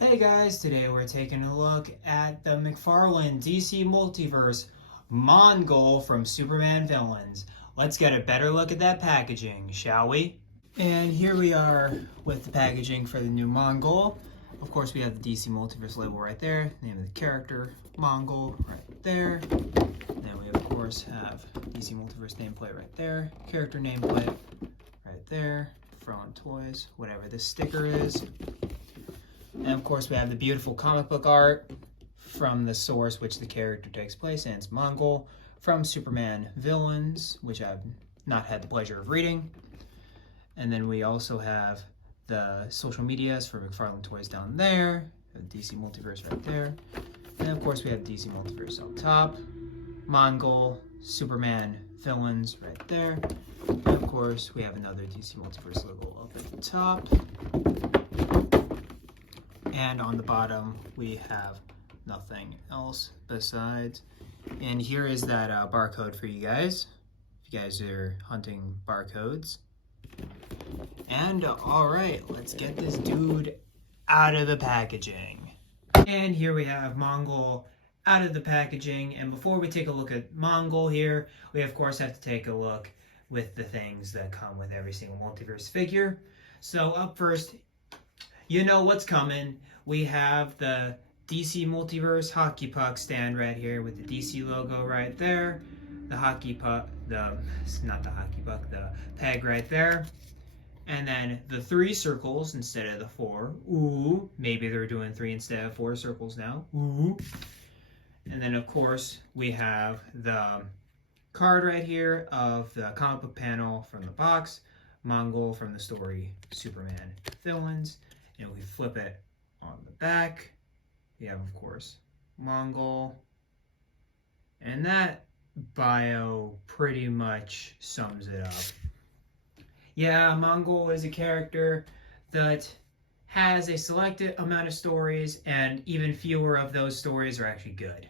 Hey guys, today we're taking a look at the McFarlane DC Multiverse Mongol from Superman Villains. Let's get a better look at that packaging, shall we? And here we are with the packaging for the new Mongol. Of course, we have the DC Multiverse label right there, name of the character, Mongol, right there. Then we, of course, have DC Multiverse nameplate right there, character nameplate right there, McFarlane Toys, whatever this sticker is. And of course, we have the beautiful comic book art from the source which the character takes place in. It's Mongol from Superman Villains, which I've not had the pleasure of reading. And then we also have the social medias for McFarlane Toys down there, the DC Multiverse right there. And of course, we have DC Multiverse on top, Mongol, Superman Villains right there. And of course, we have another DC Multiverse logo up at the top. And on the bottom, we have nothing else besides. And here is that barcode for you guys, if you guys are hunting barcodes. And all right, let's get this dude out of the packaging. And here we have Mongol out of the packaging. And before we take a look at Mongol here, we of course have to take a look with the things that come with every single multiverse figure. So up first, you know what's coming. We have the DC Multiverse hockey puck stand right here with the DC logo right there. The hockey puck, not the hockey puck, the peg right there. And then the 3 circles instead of the 4. Ooh, maybe they're doing 3 instead of 4 circles now. Ooh. And then of course we have the card right here of the comic book panel from the box. Mongol from the story Superman Villains. And we flip it on the back. We have, of course, Mongol. And that bio pretty much sums it up. Yeah, Mongol is a character that has a selected amount of stories, and even fewer of those stories are actually good.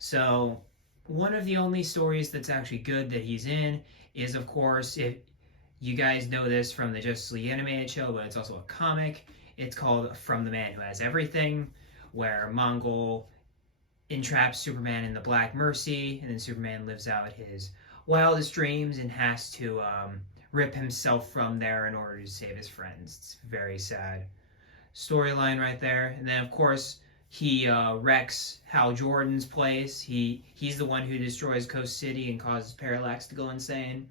So, one of the only stories that's actually good that he's in is, of course, if you guys know this from the Justice League animated show, but it's also a comic. It's called From the Man Who Has Everything, where Mongol entraps Superman in the Black Mercy, and then Superman lives out his wildest dreams and has to rip himself from there in order to save his friends. It's a very sad storyline right there. And then, of course, he wrecks Hal Jordan's place. He's the one who destroys Coast City and causes Parallax to go insane.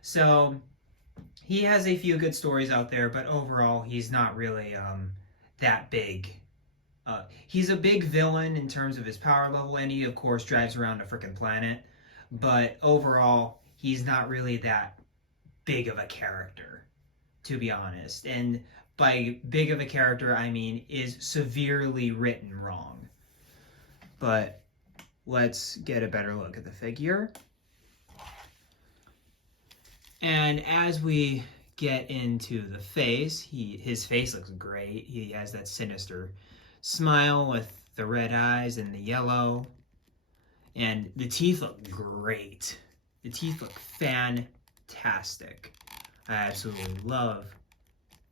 So he has a few good stories out there, but overall, he's not really that big. He's a big villain in terms of his power level, and he, of course, drives around a freaking planet. But overall, he's not really that big of a character, to be honest. And by big of a character, I mean is severely written wrong. But let's get a better look at the figure. And as we get into the face, his face looks great. He has that sinister smile with the red eyes and the yellow. And the teeth look great. The teeth look fantastic. I absolutely love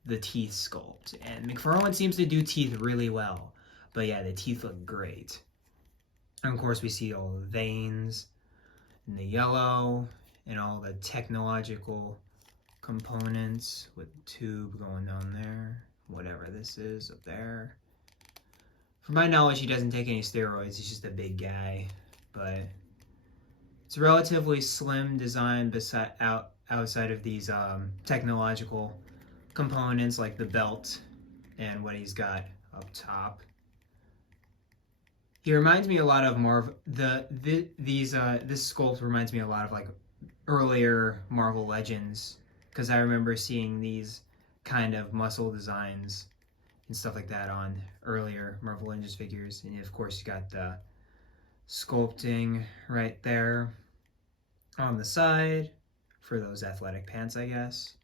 the teeth sculpt. And McFarlane seems to do teeth really well. But yeah, the teeth look great. And of course we see all the veins and the yellow and all the technological components with the tube going down there, whatever this is up there. From my knowledge, he doesn't take any steroids. He's just a big guy, but it's a relatively slim design outside of these technological components like the belt and what he's got up top. He reminds me a lot of Marvel. This sculpt reminds me a lot of like earlier Marvel Legends, because I remember seeing these kind of muscle designs and stuff like that on earlier Marvel Legends figures. And of course you got the sculpting right there on the side for those athletic pants, I guess.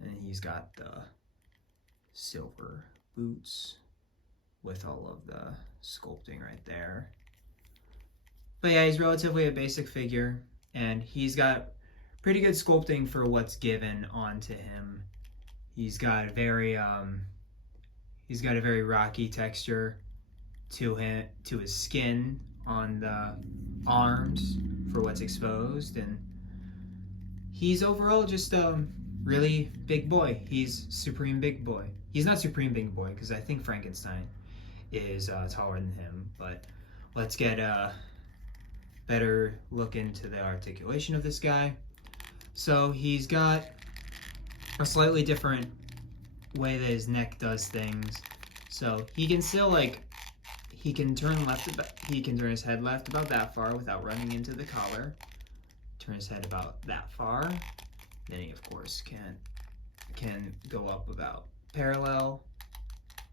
And he's got the silver boots with all of the sculpting right there. But yeah, he's relatively a basic figure, and he's got pretty good sculpting for what's given onto him. He's got very He's got a very rocky texture to his skin on the arms for what's exposed, and he's overall just a really big boy. He's Supreme Big Boy. He's not Supreme Big Boy because I think Frankenstein is taller than him, but let's get a better look into the articulation of this guy. So he's got a slightly different way that his neck does things. So he can still he can turn his head left about that far without running into the collar. Turn his head about that far. Then he of course can go up about parallel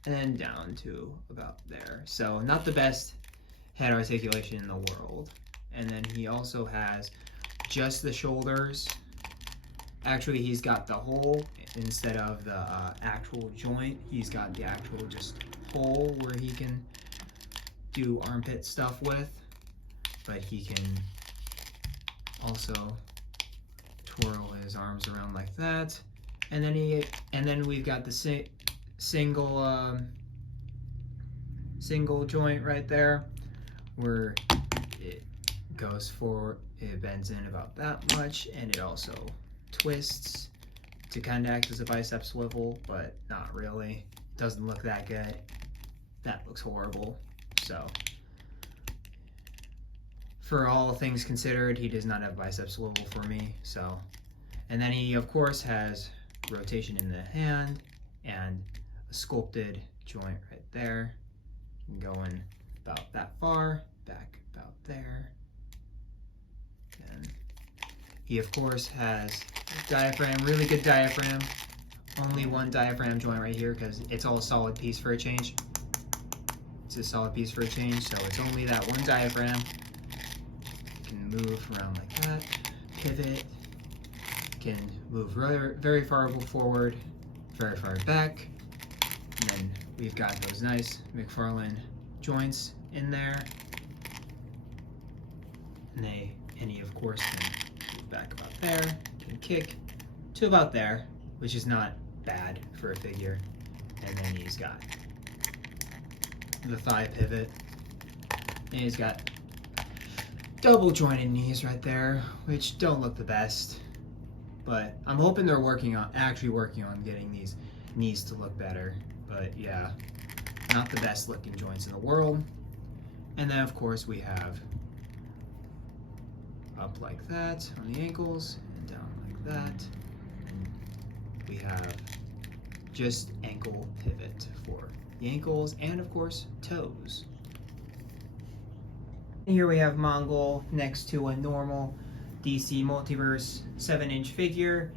and down to about there. So not the best head articulation in the world. And then he also has just the shoulders. Actually, he's got the hole instead of the actual joint. He's got the actual just hole where he can do armpit stuff with, but he can also twirl his arms around like that. And then we've got the single joint right there where it goes forward, it bends in about that much, and it also twists to kind of act as a bicep swivel, but not really. Doesn't look that good. That looks horrible. So for all things considered, he does not have bicep swivel for me. So, and then he of course has rotation in the hand and a sculpted joint right there, going about that far, back about there. And he of course has diaphragm, really good diaphragm. Only one diaphragm joint right here because it's all a solid piece for a change. It's a solid piece for a change, so it's only that one diaphragm. You can move around like that, pivot, can move very far forward, very far back, and then we've got those nice McFarlane joints in there. And he of course can move back about there, can kick to about there, which is not bad for a figure. And then he's got the thigh pivot, and he's got double jointed knees right there, which don't look the best, but I'm hoping they're actually working on getting these knees to look better. But yeah, not the best looking joints in the world. And then of course we have up like that on the ankles and down like that, and we have just ankle pivot for the ankles and of course toes. Here we have Mongol next to a normal DC Multiverse 7-inch figure,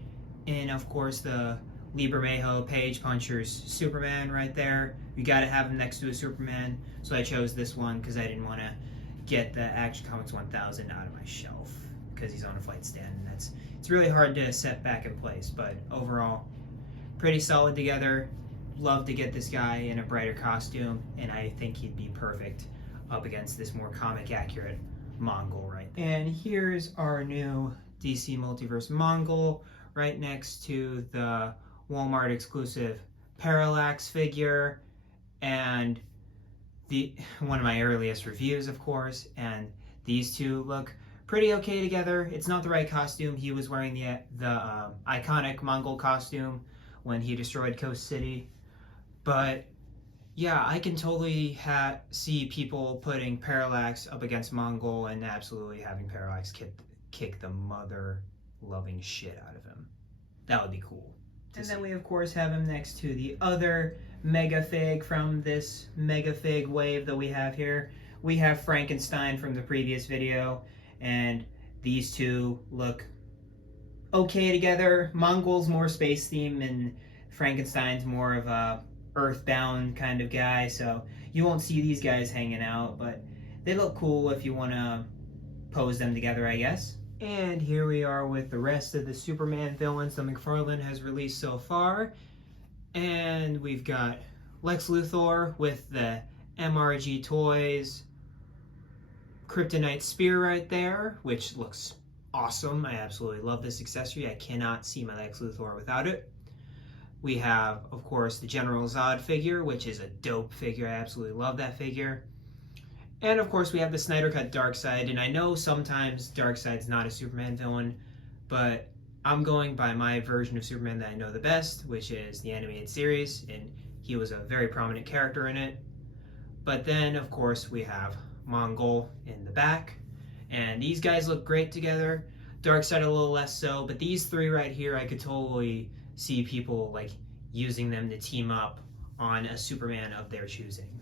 and of course the Libramejo Page Puncher's Superman right there. You gotta have him next to a Superman, so I chose this one because I didn't want to get the Action Comics 1000 out of my shelf because he's on a flight stand, and it's really hard to set back in place. But overall, pretty solid together. Love to get this guy in a brighter costume, and I think he'd be perfect up against this more comic accurate Mongol right there. And here's our new DC Multiverse Mongol right next to the Walmart exclusive Parallax figure and one of my earliest reviews, of course. And these two look pretty okay together. It's not the right costume. He was wearing the iconic Mongol costume when he destroyed Coast City, but yeah, I can totally see people putting Parallax up against Mongol and absolutely having Parallax kick the mother-loving shit out of him. That would be cool. And then we of course have him next to the other Mega Fig from this Mega Fig wave that we have here. We have Frankenstein from the previous video, and these two look okay together. Mongol's more space theme and Frankenstein's more of a earthbound kind of guy, so you won't see these guys hanging out, but they look cool if you want to pose them together, I guess. And here we are with the rest of the Superman villains that McFarlane has released so far. And we've got Lex Luthor with the MRG Toys Kryptonite Spear right there, which looks awesome. I absolutely love this accessory. I cannot see my Lex Luthor without it. We have, of course, the General Zod figure, which is a dope figure. I absolutely love that figure. And of course, we have the Snyder Cut Darkseid. And I know sometimes Darkseid's not a Superman villain, but I'm going by my version of Superman that I know the best, which is the animated series, and he was a very prominent character in it. But then, of course, we have Mongol in the back, and these guys look great together. Darkseid a little less so, but these three right here, I could totally see people like using them to team up on a Superman of their choosing.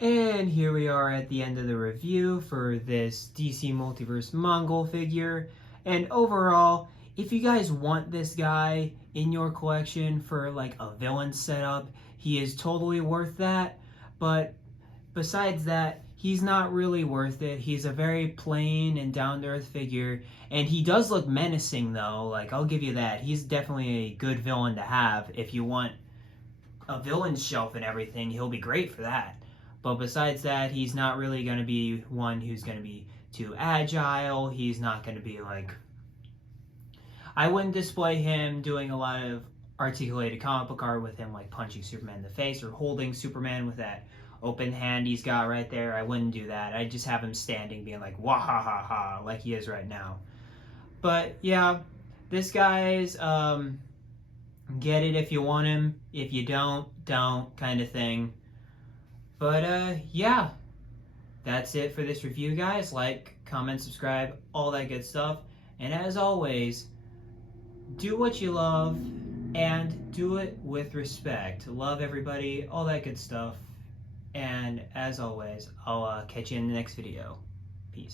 And here we are at the end of the review for this DC Multiverse Mongol figure. And overall, if you guys want this guy in your collection for like a villain setup, he is totally worth that. But besides that, he's not really worth it. He's a very plain and down-to-earth figure, and he does look menacing though. Like, I'll give you that. He's definitely a good villain to have. If you want a villain shelf and everything, he'll be great for that. But besides that, he's not really going to be one who's going to be too agile. He's not going to be like... I wouldn't display him doing a lot of articulated comic book art with him like punching Superman in the face or holding Superman with that open hand he's got right there. I wouldn't do that. I'd just have him standing being like, wah ha ha ha, like he is right now. But yeah, this guy's get it if you want him. If you don't kind of thing. But yeah, that's it for this review, guys. Like, comment, subscribe, all that good stuff. And as always, do what you love and do it with respect. Love everybody, all that good stuff. And as always, I'll catch you in the next video. Peace.